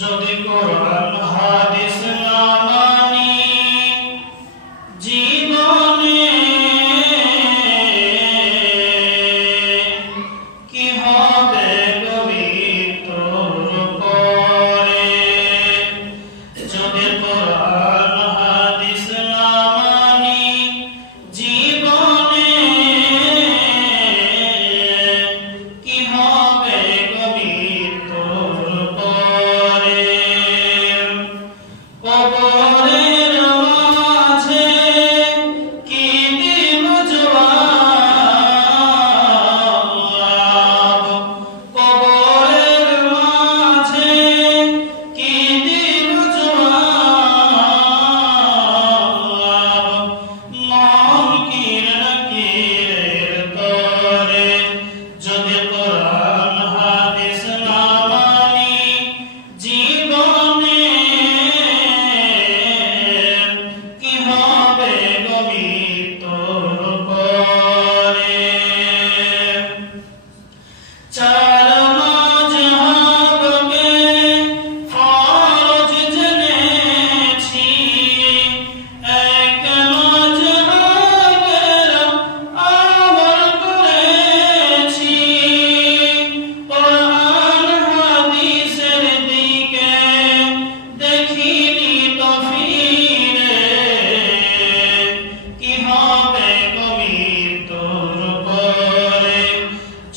যদি কোরআন হাদিস না মানি জীবনে কি হবে পবিত্র পরে। যদি কোরআন হাদিস না মানি জীবনে কি হবে পবিত্র পরে। কবরের মাঝে কি দিব জবাব, কবরের মাঝে কি দিব জবাব। মুনকির নাকিরের তরে যদি কোরআন হাদিস না মানি জীবনে কি হবে পবিত্র পরে। চার মাযহাবকে ফরজ জেনেছি, এক মাযহাবের আমল করেছি। কোরআন হাদিসের দিকে দেখিনি তো ফিরে কি হবে পবিত্র পরে।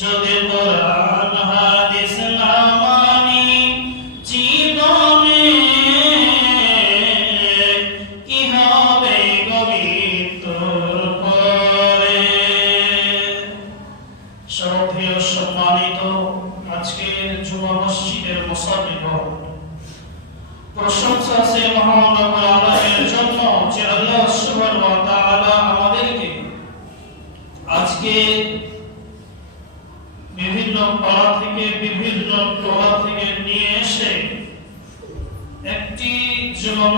যদি কোরআন হাদিস না মানি জীবনে কি হবে পবিত্র পরে। শ্রদ্ধেয় সম্মানিত আজকের জুমা মসজিদের মুসল্লিগণ, প্রশংসা আছে মহান রব্বুল আলামিনের জন্য যে আল্লাহ সুবহানাহু ওয়া তাআলা আমাদেরকে আজকে বিভিন্ন পাড়া থেকে বিভিন্ন টোলা থেকে নিয়ে এসে একটি জুমা